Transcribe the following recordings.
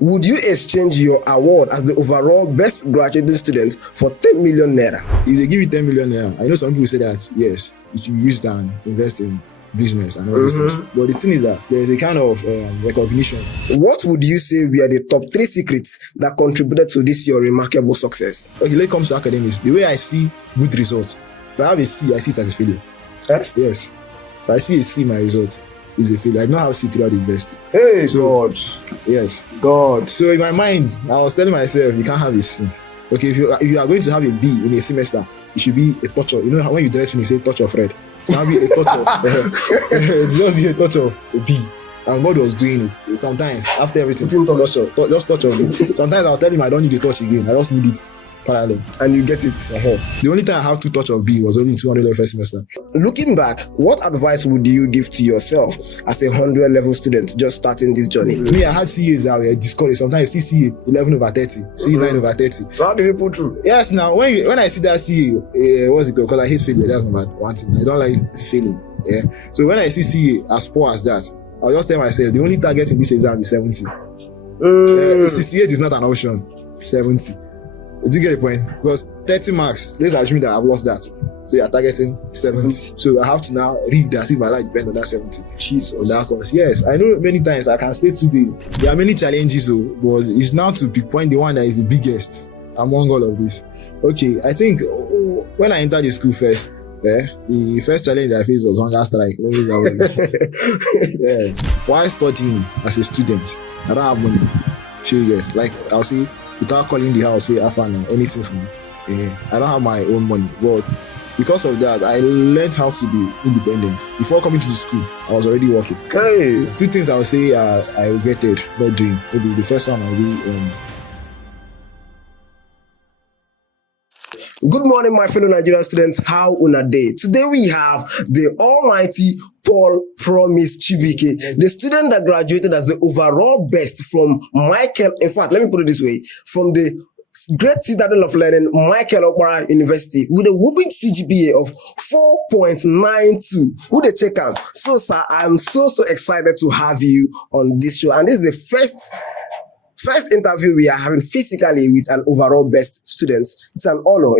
Would you exchange your award as the overall best graduating student for 10 million naira? If they give you 10 million naira, I know some people say that, yes, you should use it and invest in business and all these things. But the thing is that there is a kind of recognition. What would you say were the top 3 secrets that contributed to this your remarkable success? Okay, when it comes to academics, the way I see good results, if I have a C, I see it as a failure. Yes. If I see a C, my results is a failure. I don't have C throughout the university. Hey, so, God. Yes. God. So in my mind, I was telling myself, you can't have a C. Okay, if you are going to have a B in a semester, it should be a touch of, you know, when you dress when you say touch of red. So I'll be a touch of, it's just a touch of a B. And God was doing it. Sometimes, after everything, just touch of it. Sometimes I'll tell him I don't need a touch again. I just need it parallel. And you get it. The only time I have 2 touch of B was only in 200 level first semester. Looking back, what advice would you give to yourself as a 100 level student just starting this journey? Me, I had CAs that were discouraged. Sometimes I see CA 11 over 30, CA 9 over 30. So how did you put through? Yes, now when I see that CA, what's it called? Because I hate failure. That's number one thing. I don't like failing. Yeah. So when I see CA as poor as that, I'll just tell myself the only target in this exam is 70. 68 is not an option. 70. Do you get the point? Because 30 marks, let's assume that I've lost that. So you're targeting 70. So I have to now read as if my life depends on that 70. Jesus. On that course. Yes, I know many times I can stay today. There are many challenges, but it's now to pinpoint the one that is the biggest among all of this. Okay, I think when I entered the school first, the first challenge I faced was hunger strike. Yes. While studying as a student, I don't have money. Sure, yes. Like I'll say, without calling the house, say Afan or anything for me. I don't have my own money, but because of that, I learned how to be independent. Before coming to the school, I was already working. Hey. 2 things I would say I regretted not doing. Maybe the first one will be Good morning, my fellow Nigerian students. How una day? Today we have the almighty Paul Promise Chibike, the student that graduated as the overall best from Micheal. In fact, let me put it this way: from the great citadel of learning, Micheal Okpara University, with a whooping CGPA of 4.92. Who they check out? So, sir, I'm so excited to have you on this show, and this is the first interview we are having physically with an overall best student. It's an honor,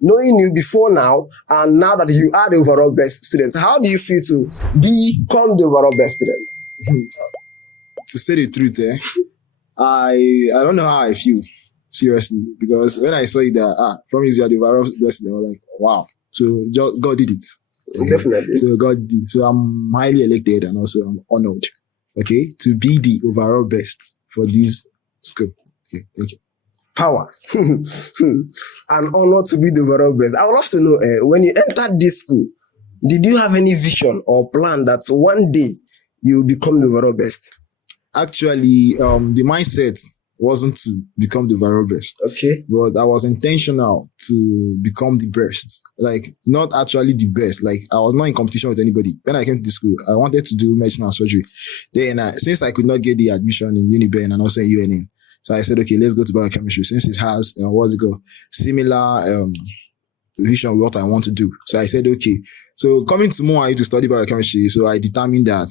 knowing you before now, and now that you are the overall best student. How do you feel to become the overall best student? To say the truth, I don't know how I feel, seriously, because when I saw it that, promise you are the overall best student, I was like, wow. So God did it. Definitely. So God did. So I'm highly elected and also I'm honored, okay, to be the overall best for this school. Okay, thank you. Power. An honor to be the overall best. I would love to know, when you entered this school, did you have any vision or plan that one day you will become the overall best? Actually, the mindset wasn't to become the overall best. Okay. But I was intentional to become the best. Like, not actually the best. Like, I was not in competition with anybody. When I came to the school, I wanted to do medicine and surgery. Then, since I could not get the admission in UniBen and also in UNN, so I said, okay, let's go to biochemistry since it has, similar vision with what I want to do. So I said, okay. So coming to Mo, I used to study biochemistry. So I determined that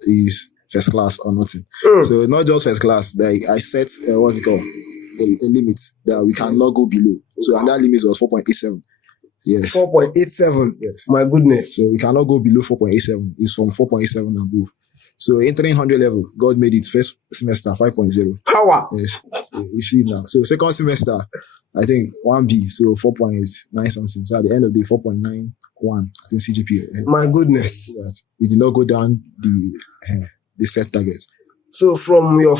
is first class or nothing. So not just first class, like I set, a limit that we cannot go below. So and that limit was 4.87. Yes. 4.87. Yes. My goodness. So we cannot go below 4.87. It's from 4.87 and above. So entering 100 level, God made it first semester 5.0. Power. Yes. You see now. So second semester, I think 1B, so 4.9 something. So at the end of the 4.91, I think CGPA. My goodness. We did not go down the set target. So from your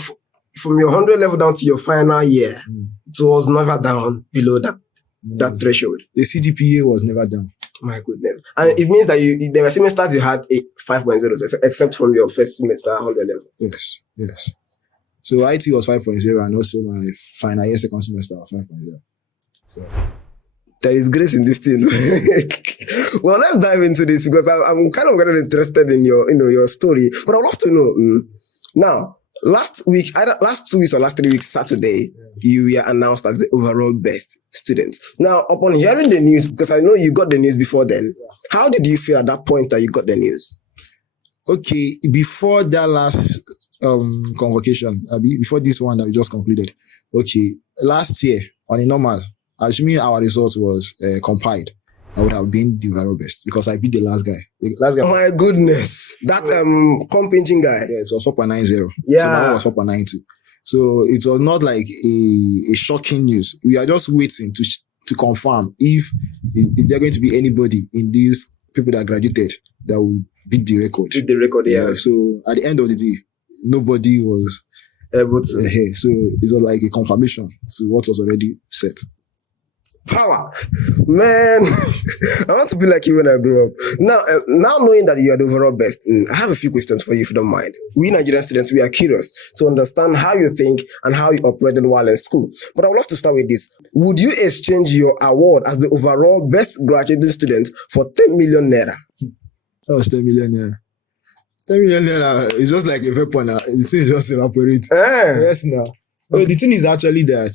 100 level down to your final year, it was never down below that threshold. The CGPA was never down. My goodness. And it means that there were semesters you had a 5.0, except from your first semester 100 level. Yes. So IT was 5.0 and also my final year second semester was 5.0. So there is grace in this thing. Well, let's dive into this because I'm kind of getting interested in your story. But I'd love to know, now, last 2 weeks or last 3 weeks, Saturday, you were announced as the overall best student. Now, upon hearing the news, because I know you got the news before then, how did you feel at that point that you got the news? Okay, before that last convocation, before this one that we just concluded. Okay, last year on a normal, assuming our result was compiled, I would have been the overall best because I beat the last guy. The last guy. My goodness, that comp engine guy. Yeah, it was 4.90. Yeah. So my one was 4.92. So it was not like a shocking news. We are just waiting to confirm if is there going to be anybody in these people that graduated that will beat the record. Beat the record, yeah. So at the end of the day, nobody was able to. So it was like a confirmation to what was already set. Power, man. I want to be like you when I grow up. Now knowing that you are the overall best, I have a few questions for you if you don't mind. We Nigerian students, we are curious to understand how you think and how you operated while in school. But I would love to start with this. Would you exchange your award as the overall best graduating student for 10 million naira? That was 10 million naira. 10 million naira is just like a vapor now. The thing just evaporates. Yes, now. Well, the thing is actually that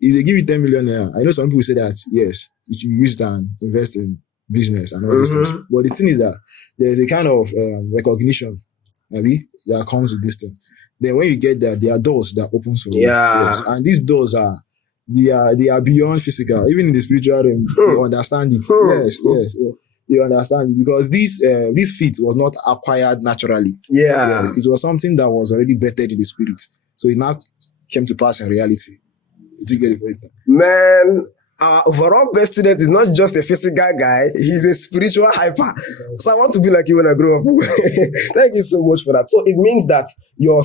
if they give you 10 million naira, I know some people say that, yes, you should use it and invest in business and all these things. But the thing is that there's a kind of recognition maybe that comes with this thing. Then when you get that, there are doors that open for you. Yes. And these doors they are beyond physical. Even in the spiritual realm, you understand it. Yes. You understand it because this feat was not acquired naturally. Yeah. It was something that was already bettered in the spirit. So it now came to pass in reality. Did you get it for it? Man, our overall best student is not just a physical guy, he's a spiritual hyper. So I want to be like you when I grow up. Thank you so much for that. So it means that your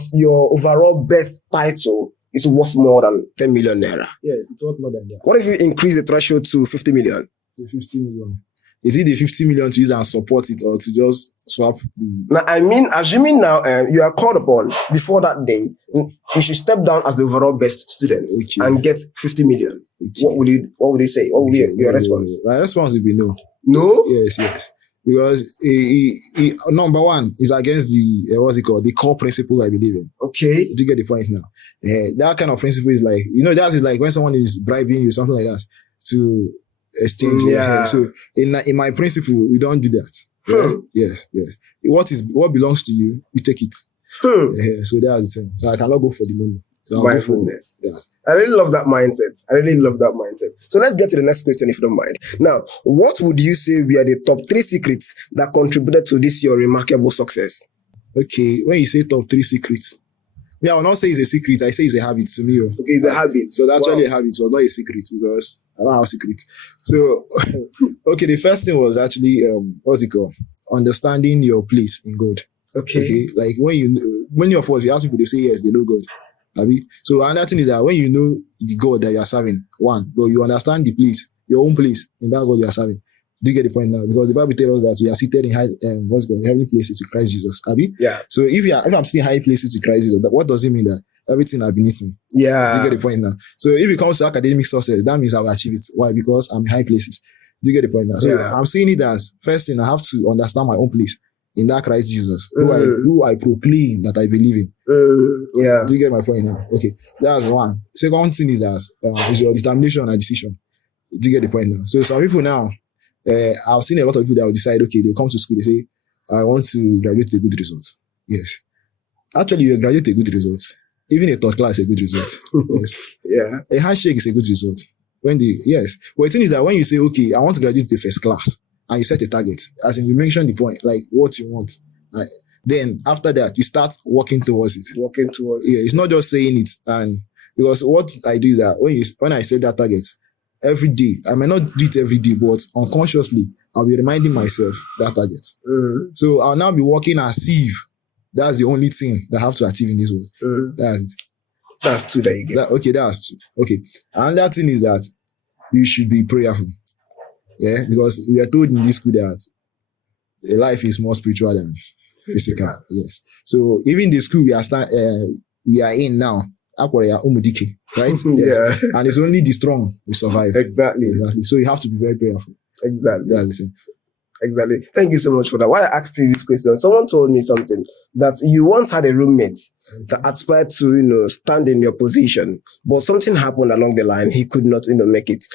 overall best title is worth more than 10 million naira. Yeah, it's worth more than that. What if you increase the threshold to 50 million? To 50 million. Is it the 50 million to use and support it or to just swap the... Now, I mean, assuming now you are called upon before that day, you should step down as the overall best student and get 50 million. Okay. What would you say? What would be your response? My response would be no. No? Yes. Because number one is against the the core principle I believe in. Okay. Do you get the point now? That kind of principle is like, that is like when someone is bribing you, something like that, to exchange. So in my principle, we don't do that. Yes. What belongs to you, you take it. So that's the thing. So I cannot go for the money. So my goodness. I really love that mindset. So let's get to the next question if you don't mind. Now, what would you say were the top 3 secrets that contributed to this your remarkable success? Okay, when you say top 3 secrets, I will not say it's a secret. I say it's a habit to me. Okay, it's a habit. So it's actually a habit. It was not a secret because I don't have secrets. So, okay, the first thing was actually, understanding your place in God. Okay. Like when you're forced, you ask people, they say, yes, they know God. So another thing is that when you know the God that you are serving, but you understand the place, your own place in that God you are serving. Do you get the point now? Because the Bible tells us that we are seated in heavenly places with Christ Jesus. Yeah. So if I'm seeing high places with Christ Jesus, what does it mean that everything are beneath me? Yeah. Do you get the point now? So if it comes to academic success, that means I will achieve it. Why? Because I'm in high places. Do you get the point now? So I'm seeing it as first thing I have to understand my own place in that Christ Jesus, who I proclaim that I believe in. Do you get my point now? Okay, that's one. Second thing is is your determination and decision. Do you get the point now? So some people now, I've seen a lot of people that will decide, okay, they'll come to school, they say, I want to graduate with a good result. Yes. Actually, you graduate with a good result. Even a third class is a good result. Yes. Yeah. A handshake is a good result. But the thing is that when you say, okay, I want to graduate with a first class, and you set a target, as in you mention the point, like what you want. Then after that, you start working towards it. It's not just saying it. And because what I do is that when I set that target, every day, I might not do it every day, but unconsciously, I'll be reminding myself that target. So I'll now be working as if that's the only thing that I have to achieve in this world. That's it. That's 2 that you get. That's 2. Okay. Another thing is that you should be prayerful. Yeah, because we are told in this school that life is more spiritual than physical. Yes. So even the school we are in now, Okpara, right? Yes. And it's only the strong who survive. Exactly. So you have to be very prayerful. Exactly. That's the same. Exactly. Thank you so much for that. While I asked you this question, someone told me something that you once had a roommate that aspired to, stand in your position, but something happened along the line. He could not, make it.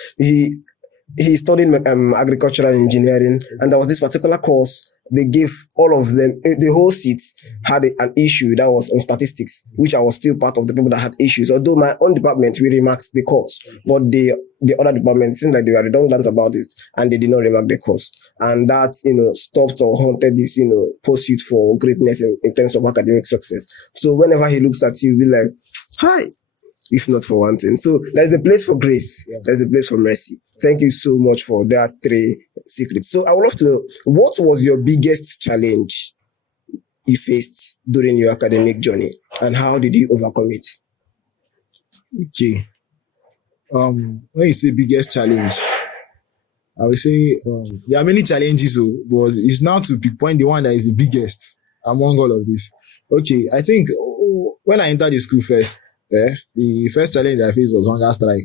He studied agricultural engineering, and there was this particular course they gave all of them, the whole seat had an issue that was on statistics, which I was still part of the people that had issues. Although my own department, we remarked the course, but the other department seemed like they were redundant about it and they did not remark the course. And that, stopped or haunted this, pursuit for greatness in terms of academic success. So whenever he looks at you, he'll be like, hi, if not for one thing. So there's a place for grace. Yeah. There's a place for mercy. Thank you so much for that 3 secrets. So I would love to know, what was your biggest challenge you faced during your academic journey and how did you overcome it? Okay. When you say biggest challenge, I would say there are many challenges, but it's now to pinpoint the one that is the biggest among all of this. Okay, I think when I entered the school first, the first challenge I faced was hunger strike.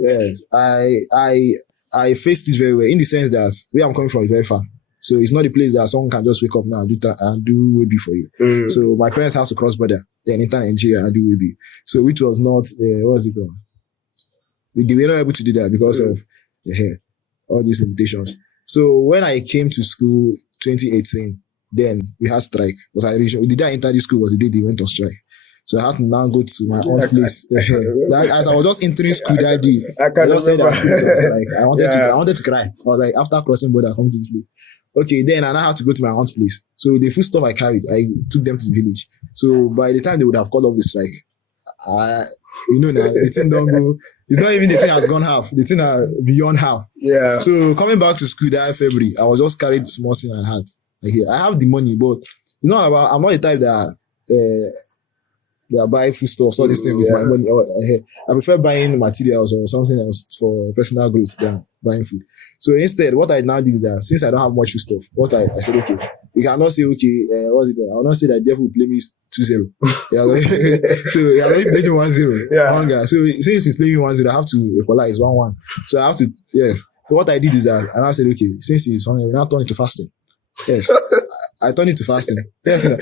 Yes, I faced it very well in the sense that where I'm coming from is very far. So it's not a place that someone can just wake up now and do Webi for you. Mm. So my parents have to cross border, then enter Nigeria and do Webi. So which was not, what was it called? We were not able to do that because of all these limitations. So when I came to school 2018, then we had strike. The day I entered the school was the day they went on strike. So I had to now go to my own place. As I was just entering school that day, I just said that I wanted to cry. I was like, after crossing border, coming to this place. Okay, then I now had to go to my aunt's place. So the food stuff I carried, I took them to the village. So by the time they would have called off the strike, now the thing don't go. It's not even the thing has gone half. The thing are beyond half. Yeah. So coming back to school that February, I was just carried the small thing I had. Like, I have the money, but I'm not the type that buy food stuff, all these things with my money. I prefer buying materials or something else for personal growth than buying food. So instead, what I now did is that since I don't have much food stuff, I said, okay, you cannot say, what's it called? I will not say that Jeff will play me 2-0. So he has already played me 1-0. Yeah. Hunger. So since he's playing me 1-0, I have to equalize 1-1. So I have to, So what I did is that, and I said, okay, since he's hungry, we now turn it to fasting. Yes. I turn it to fasting. Yes. So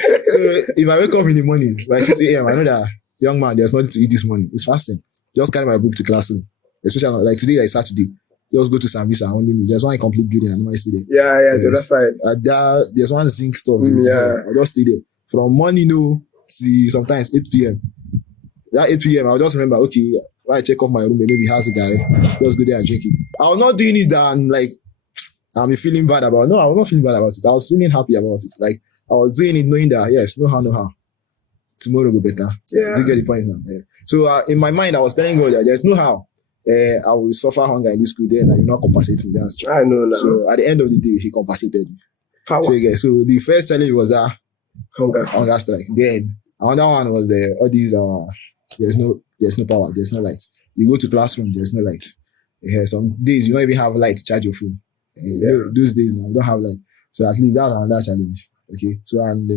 if I wake up in the morning by 6 a.m., I know that young man, there's nothing to eat this morning. It's fasting. Just carry my book to classroom. Especially like today, like Saturday. Just go to Sambisa only me. There's one complete building. I normally stay there. Yeah, the other side. There's one zinc stuff. I'll just stay there. From morning to sometimes 8 p.m. That 8 p.m. I'll just remember, okay, when I check off my room, maybe has a guy. Just go there and drink it. I was not doing it and like, I'm feeling bad about it. No, I was not feeling bad about it. I was feeling happy about it. Like, I was doing it knowing that, yes, no how. Tomorrow will go better. Yeah. Do you get the point now? Yeah. So in my mind, I was telling God that there's no how. I will suffer hunger in this school then and you not compensate me. I know now. So at the end of the day, he compensated me. Power. So the first challenge was that hunger strike. Then another one was all these there's no power, there's no light. You go to classroom, there's no light. Some days you don't even have light to charge your phone. Those days now, you don't have light. So at least that's another challenge. Okay. So and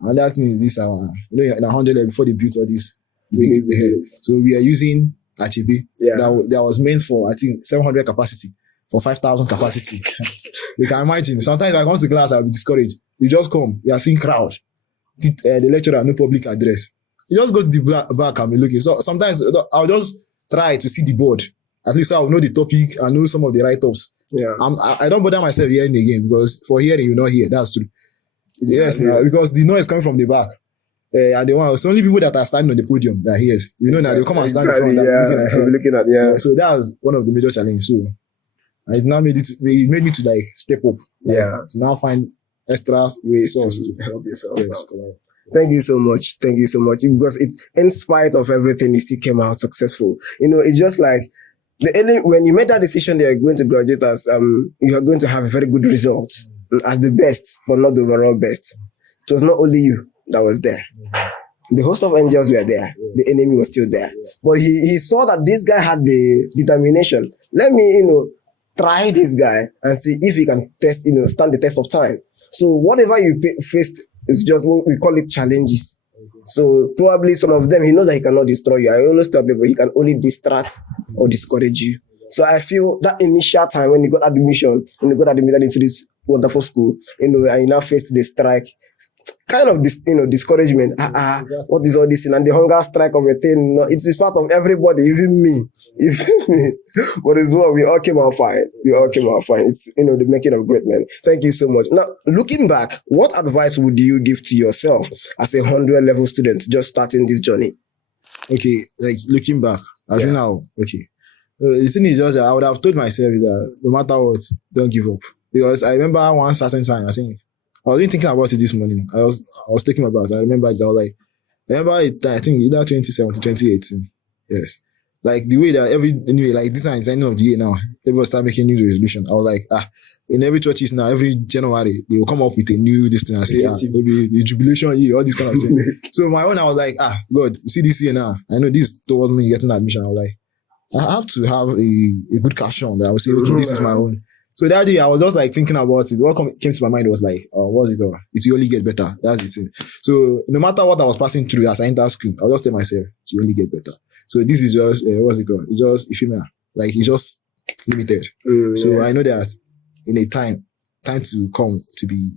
another thing is this in 100 before they built all this. So we are using Achebe that was meant for I think 700 capacity for 5,000 capacity. You can imagine. Sometimes if I come to class, I'll be discouraged. You just come, you are seeing crowd. The lecturer no public address. You just go to the back and be looking. So sometimes I'll just try to see the board. At least I'll know the topic and know some of the write-ups. Yeah. I don't bother myself hearing again because for hearing you not hear. That's true. Yes, because the noise coming from the back. And it's only people that are standing on the podium that hears. Now they'll come and stand in front and looking at. So that was one of the major challenges. So it now made me to like step up. To now find extra ways to help yourself. Yes, correct. Thank you so much. Because in spite of everything, you still came out successful. It's just like when you made that decision that you're going to graduate as you are going to have a very good result as the best, but not the overall best. It was not only you that was there. The host of angels were there. The enemy was still there. But he saw that this guy had the determination. Let me, try this guy and see if he can stand the test of time. So whatever you faced is just what we call it challenges. So probably some of them, he knows that he cannot destroy you. I always tell people he can only distract or discourage you. So I feel that initial time when you got admitted into this wonderful school, and you now faced the strike, kind of discouragement. What is all this thing? And the hunger strike of a thing. No, it's part of everybody, even me. But as well, we all came out fine. It's the making of great men. Thank you so much. Now, looking back, what advice would you give to yourself as a 100 level student just starting this journey? Okay, like looking back, I think now, okay. The thing is just that I would have told myself that no matter what, don't give up. Because I remember one certain time, I think, I was even thinking about it this morning. I was thinking about it. I remember it. I remember it, I think either 2017, 2018. Yes. Like the way that anyway, like this time, it's the end of the year now, everyone start making new resolution. I was like, in every churches now, every January, they will come up with a new this thing and say, maybe the jubilation year, all this kind of thing. So my own, I was like, God, you see this year now, I know this towards me getting admission. I was like, I have to have a good caption that I will say, okay, this is my own. So that day, I was just like thinking about it. What came to my mind was like, what's it called? It will only get better. That's the thing. So no matter what I was passing through as I entered school, I'll just tell myself, it will only get better. So this is just, what's it called? It's just ephemeral. Like, it's just limited. So I know that in a time to come to be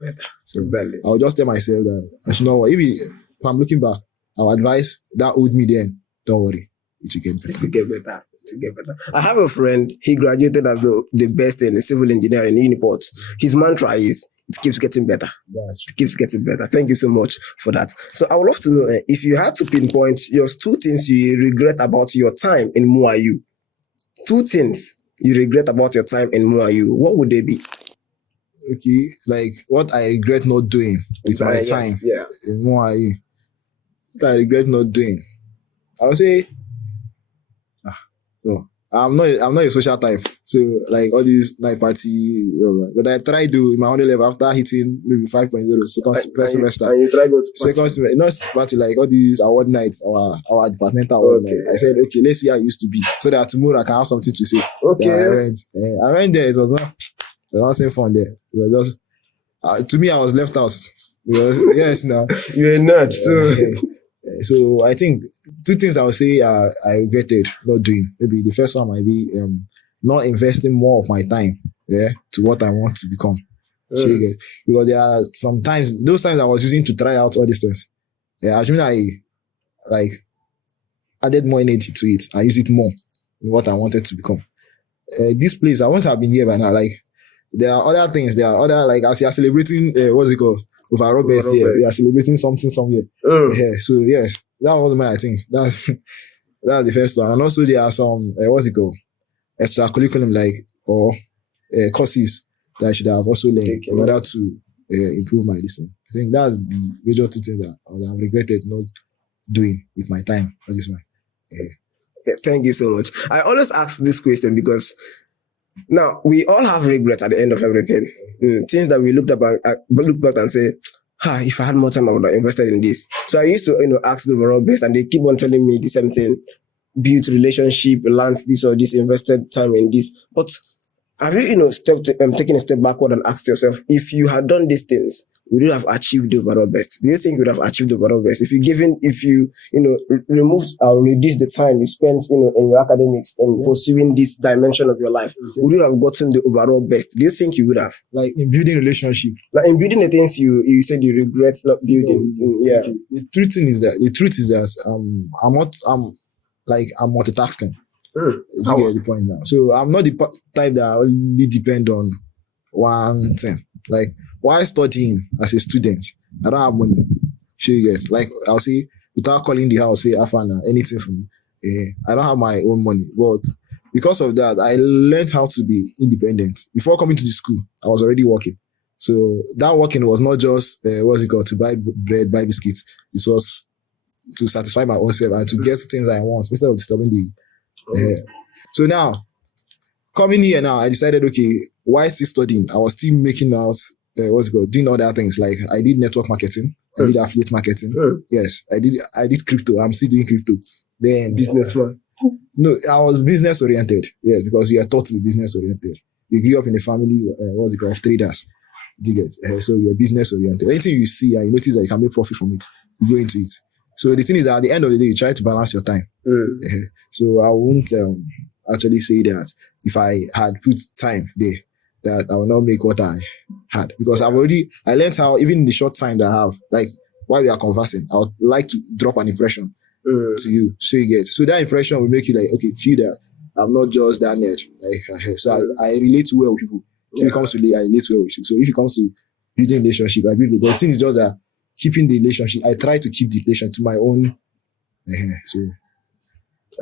better. So exactly. I'll just tell myself that, you know what, if I'm looking back, I'll advise that owed me then, don't worry, it will get better. To get better. I have a friend, he graduated as the best in civil engineering in Uniport. His mantra is, it keeps getting better. It keeps getting better. Thank you so much for that. So I would love to know, if you had to pinpoint just 2 things you regret about your time in MUAU. 2 things you regret about your time in MUAU. What would they be? Okay, like what I regret not doing with my time in MUAU. What I regret not doing. I would say, so I'm not a social type. So like all these night party, but I try to in my own level after hitting maybe 5.0 first semester. And you try go to second semester, not party like all these award nights, our departmental award night. I said, okay, let's see how it used to be, so that tomorrow I can have something to say. Okay. I went there. It was not fun there. It was just to me, I was left out. Yes, now you're a nerd. So I think 2 things I would say I regretted not doing. Maybe the first one might be not investing more of my time to what I want to become. Because there are sometimes, those times I was using to try out all these things. Actually I like added more energy to it. I use it more in what I wanted to become. This place, I won't have been here by now. Like, there are other things. There are other, like, as you are celebrating, what's it called? Overall best here. We are celebrating something somewhere. So, yes, that was I think. That's the first one. And also, there are some, what's it called? Extra curriculum, like, or courses that I should have also learned in order to improve my listening. I think that's the major 2 things that I would have regretted not doing with my time at this one. Thank you so much. I always ask this question because now we all have regret at the end of everything. Things that we look back and say, if I had more time, I would have invested in this. So I used to, ask the overall best, and they keep on telling me the same thing: build relationship, learned this or this, invested time in this. But have you, taken a step backward and asked yourself, if you had done these things, would you have achieved the overall best? Do you think you would have achieved the overall best? If you removed or reduced the time you spent, in your academics and pursuing this dimension of your life, would you have gotten the overall best? Do you think you would have? Like in building relationship? Like in building the things you said you regret not building. Okay. The truth is that I'm multitasking. You get the point now. So I'm not the type that only depend on one thing. Like, while studying as a student, I don't have money. Sure, you guys. Like, I'll say, without calling the house, say, Afana, anything for me. I don't have my own money. But because of that, I learned how to be independent. Before coming to the school, I was already working. So that working was not just, to buy bread, buy biscuits. It was to satisfy my own self and to get things I want instead of disturbing the... So now, coming here now, I decided, okay, while still studying, I was still making out, doing other things. Like, I did network marketing, I did affiliate marketing. Yes, I did crypto. I'm still doing crypto. Then businessman. No, I was business oriented. Yeah, because we are taught to be business oriented. We grew up in a family, of traders. Do you get? So we are business oriented. Anything you see and you notice that you can make profit from it, you go into it. So the thing is that at the end of the day, you try to balance your time. So I won't actually say that if I had put time there, that I will not make what I had. Because I learned how, even in the short time that I have, like while we are conversing, I would like to drop an impression to you. So you get, so that impression will make you like, okay, feel that I'm not just that nerd. Like, so I relate well with people. If it comes to I relate well with you. So if it comes to building relationship, I build it. But the thing is just that keeping the relationship, I try to keep the relation to my own. So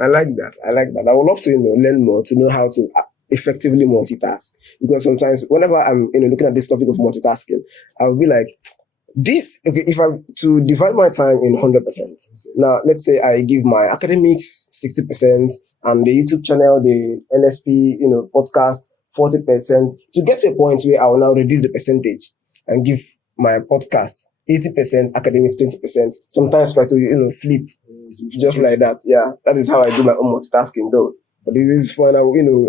I like that. I would love to, learn more, to know how to effectively multitask. Because sometimes whenever I'm, looking at this topic of multitasking, I'll be like, if I to divide my time in 100%. Now, let's say I give my academics 60% and the YouTube channel, the NSP, podcast 40%, to get to a point where I will now reduce the percentage and give my podcast 80%, academic 20%. Sometimes try to, flip just like that. Yeah, that is how I do my own multitasking though. But this is fun.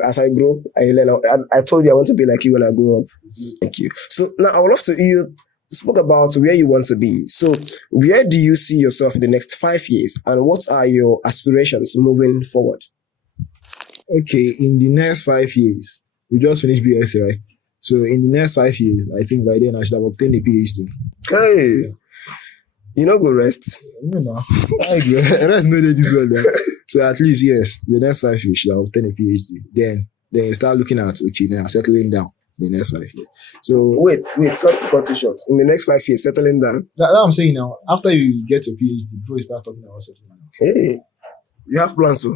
As I grow up, I learn. I told you I want to be like you when I grow up. Thank you. So now I would love to you spoke about where you want to be. So where do you see yourself in the next 5 years, and what are your aspirations moving forward? Okay, in the next 5 years, we just finished BSc, right? So in the next 5 years, I think by then I should have obtained a PhD. Hey, go rest. No. I go rest no day this one. So at least yes, the next 5 years should have obtained a PhD. Then you start looking at now settling down in the next 5 years. So wait, sorry to cut you short. In the next 5 years, settling down. That I'm saying now. After you get your PhD, before you start talking about settling down. Hey, you have plans, so.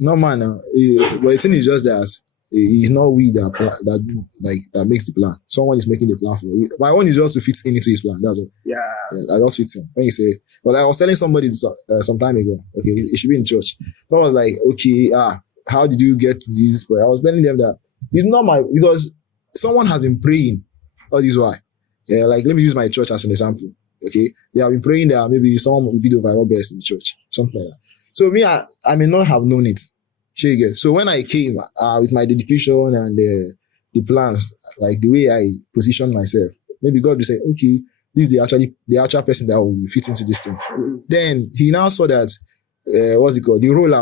No man. But the thing is just that it's not we that makes the plan. Someone is making the plan for you. My own is just to fit into his plan. That's all. Yeah, I just fit in. When you say, but I was telling somebody some time ago. Okay, it should be in church. Someone was like, okay, how did you get this? But I was telling them that it's not because someone has been praying all this while. Yeah, like let me use my church as an example. Okay, they have been praying that maybe someone will be the overall best in the church, something like that. So me, I may not have known it. So when I came with my dedication and the plans, like the way I positioned myself, maybe God will say, okay, this is the actual person that will fit into this thing. Then he now saw that the role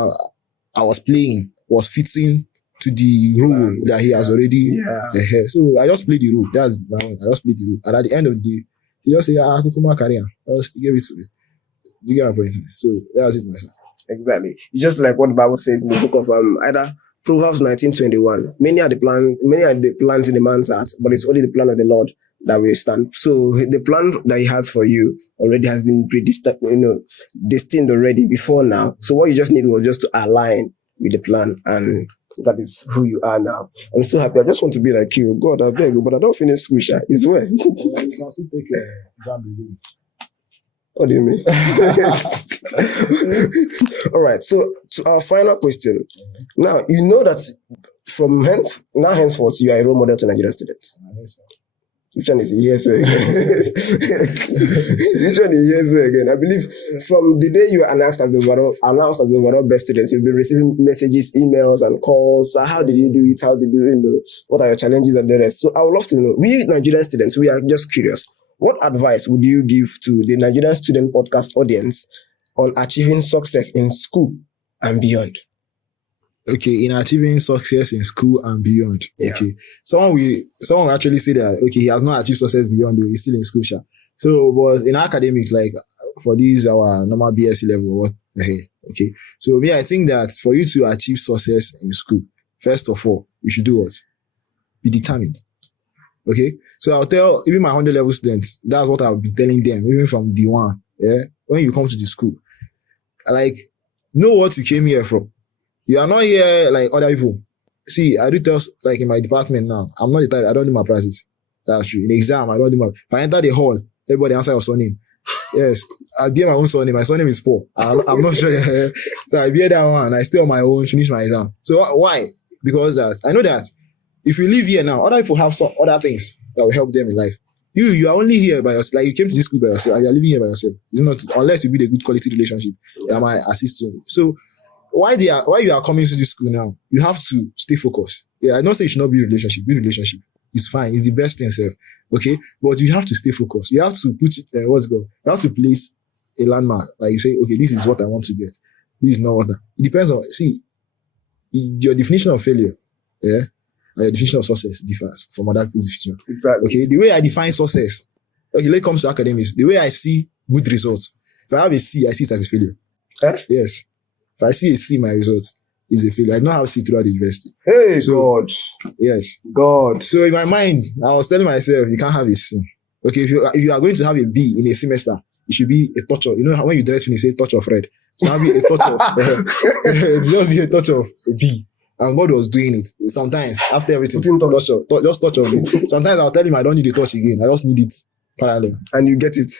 I was playing was fitting to the role that he has already. Yeah. So I just played the role. I just played the role. And at the end of the day, he just said, Kukuma career. He gave it to me. You get my point? So that was it myself. Exactly. It's just like what the Bible says in the book of either Proverbs 19:21. Many are the plans in the man's heart, but it's only the plan of the Lord that will stand. So the plan that he has for you already has been destined already before now. So what you just need was just to align with the plan, and that is who you are now. I'm so happy. I just want to be like you. God, I beg you, but I don't finish school. It's where. You can still take exam. What do you mean? All right. So to our final question. Now, you know that from henceforth, you are a role model to Nigerian students. Which one is yes again? Which one is yes again? I believe from the day you were announced as the overall best students, you've been receiving messages, emails, and calls. So how did you do it? How did you what are your challenges and the rest? So I would love to know. We Nigerian students, we are just curious. What advice would you give to the Nigerian student podcast audience on achieving success in school and beyond? Okay, in achieving success in school and beyond. Yeah. Okay, someone will actually say that okay, he has not achieved success beyond, he's still in school. So, but in academics, like for these our normal BSc level, okay. So me, I think that for you to achieve success in school, first of all, you should do what? Be determined. Okay. So I'll tell even my 100 level students, that's what I've been telling them, even from D1. Yeah. When you come to the school, like, know what you came here from. You are not here like other people. See, I do tell, like in my department now, I'm not the type, I don't do my practice. That's true. In exam, I don't do if I enter the hall, everybody answer your surname. Yes. I bear my own surname. My surname is Paul. I'm not sure. So I bear that one. I stay on my own, finish my exam. So why? Because I know that if you live here now, other people have some other things that will help them in life. You are only here by yourself. Like you came to this school by yourself and you are living here by yourself. It's not unless you build a good quality relationship that might assist you. So why you are coming to this school now, you have to stay focused. Yeah, I don't say you should not build relationship. Build relationship. It's fine. It's the best thing, sir. Okay? But you have to stay focused. You have to put you have to place a landmark. Like you say, okay, this is what I want to get. This is not what it depends on your definition of failure. Yeah. and your definition of success differs from other people's definition. Exactly. Okay, the way I define success, okay, when it comes to academics, the way I see good results, if I have a C, I see it as a failure. Yes. If I see a C, my results is a failure. I don't have a C throughout the university. Hey, So, God. Yes. God. So in my mind, I was telling myself, you can't have a C. Okay, if you are going to have a B in a semester, it should be a touch of, you know how when you dress when you say touch of red, so it'll be a touch of, it's just be a touch of a B. And God was doing it. Sometimes after everything, just touch of it. Sometimes I'll tell him I don't need a touch again. I just need it parallel. And you get it.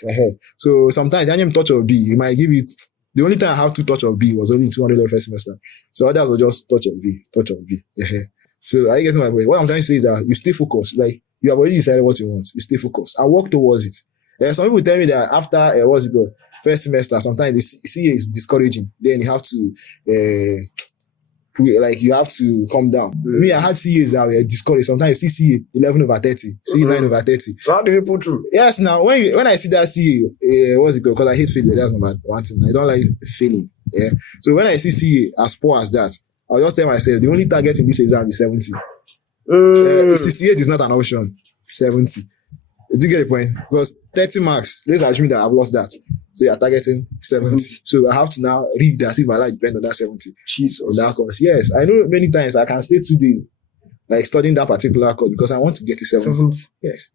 So sometimes I need touch of B. You might give it. The only time I have 2 touch of B was only 200 level first semester. So others were just touch of V. So I get my point. What I'm trying to say is that you stay focused. Like you have already decided what you want. You stay focused and work towards it. Some people tell me that after first semester, sometimes the CA is discouraging. Then you have to you have to calm down. Me, I had CAs that were discouraged. Sometimes you see CA 11 over 30, CA 9 over 30. So how do you put through? Yes, now when I see that CA, because I hate failure. That's number one thing. I don't like failing. Yeah. So when I see CA as poor as that, I'll just tell myself the only target in this exam is 70. 68 is not an option. 70. Do you get the point? Because 30 marks, let's assume that I've lost that. So you are targeting 70. So I have to now read as if my life depends on that 70. Jesus. On that course. Yes, I know many times I can stay 2 days like studying that particular course because I want to get to 70. Yes.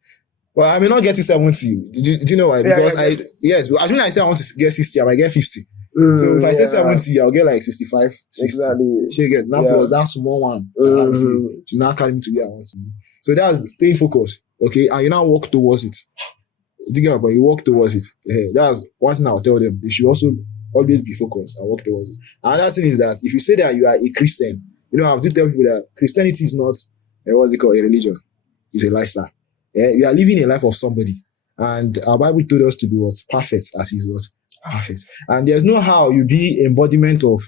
Well, I may not get to 70. Do you know why? Because I mean I say I want to get 60, I might get 50. So if I say 70, I'll get like 65, 60. Exactly. So you get that small one to now carry me to where I want to be. So that's stay focused. Okay, and you now work towards it. You work towards it. That's one thing I'll tell them. You should also always be focused and work towards it. Another thing is that if you say that you are a Christian, I have to tell people that Christianity is not a religion. It's a lifestyle. You are living a life of somebody. And our Bible told us to be what? Perfect as he was perfect. And there's no how you be embodiment of,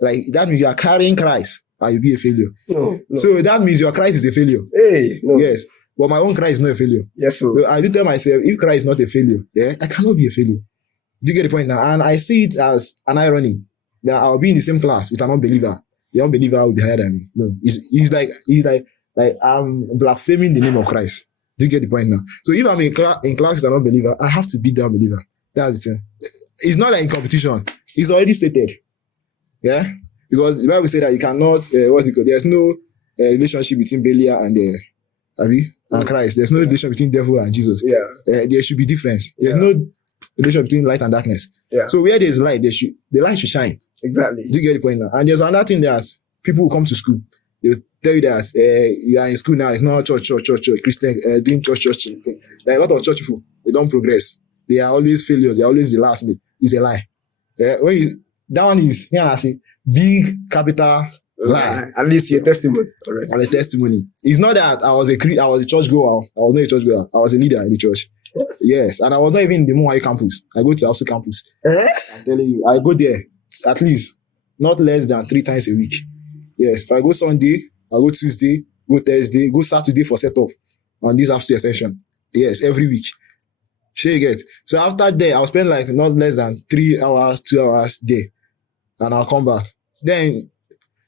like, that means you are carrying Christ and you be a failure. No. So that means your Christ is a failure. Hey, no. Yes. But my own Christ is not a failure. Yes, sir. So I do tell myself, if Christ is not a failure, I cannot be a failure. Do you get the point now? And I see it as an irony that I'll be in the same class with an unbeliever. The unbeliever will be higher than me. No, he's like I'm blaspheming the name of Christ. Do you get the point now? So if I'm in class with an unbeliever, I have to beat the unbeliever. That's the thing. It's not like in competition. It's already stated. Yeah? Because the Bible says that you cannot, there's no relationship between Belial and Christ. There's no relation between devil and Jesus. There should be difference. There's no relation between light and darkness. So where there's light, the light should shine. Exactly. Do you get the point now? And there's another thing that people who come to school, they'll tell you that you are in school now, it's not church, Christian, doing church. There are a lot of church people, they don't progress. They are always failures. They're always the last. It's a lie. That one is, here I say, big capital lie. At least your testimony. Already. And a testimony. It's not that I was a church goer. I was not a church goer. I was a leader in the church. Yes. And I was not even in the Muai campus. I go to the Hausa campus. I'm telling you, I go there at least not less than 3 times a week. Yes. If I go Sunday, I go Tuesday, go Thursday, go Saturday for setup on this after session. Yes, every week. Sure you get. So after that, I'll spend like not less than 3 hours, 2 hours there. And I'll come back. Then,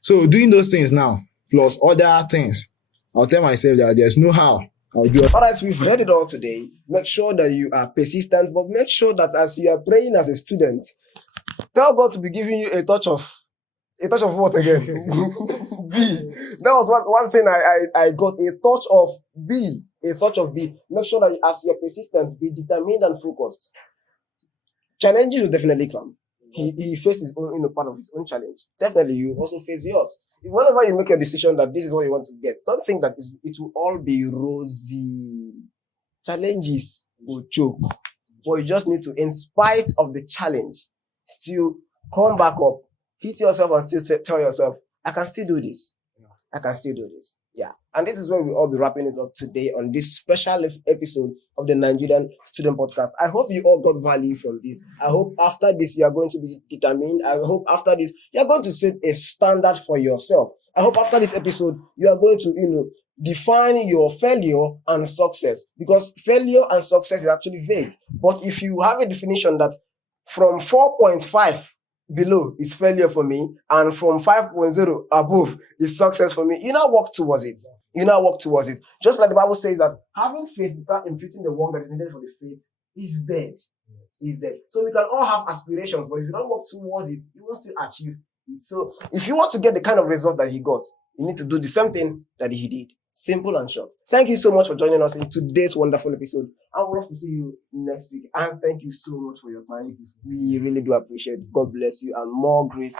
so doing those things now, plus other things, I'll tell myself that there's no how I'll do it. Alright, we've heard it all today. Make sure that you are persistent, but make sure that as you are praying as a student, tell God to be giving you a touch of what again? B. That was one thing I got, a touch of B. A touch of B. Make sure that as you're persistent, be determined and focused. Challenges will definitely come. He faced his own, part of his own challenge. Definitely, you also face yours. If whenever you make a decision that this is what you want to get, don't think that it will all be rosy. Challenges will choke. But you just need to, in spite of the challenge, still come back up, hit yourself and still tell yourself, I can still do this. I can still do this. Yeah. And this is where we'll all be wrapping it up today on this special episode of the Nigerian Student Podcast. I hope you all got value from this. I hope after this, you are going to be determined. I hope after this, you are going to set a standard for yourself. I hope after this episode, you are going to, define your failure and success. Because failure and success is actually vague. But if you have a definition that from 4.5, below is failure for me, and from 5.0 above is success for me. You now work towards it. Just like the Bible says that having faith without imputing the work that is needed for the faith is dead. So we can all have aspirations, but if you don't work towards it, you won't still achieve it. So if you want to get the kind of result that he got, you need to do the same thing that he did. Simple and short. Thank you so much for joining us in today's wonderful episode. I would love to see you next week. And thank you so much for your time. We really do appreciate it. God bless you and more grace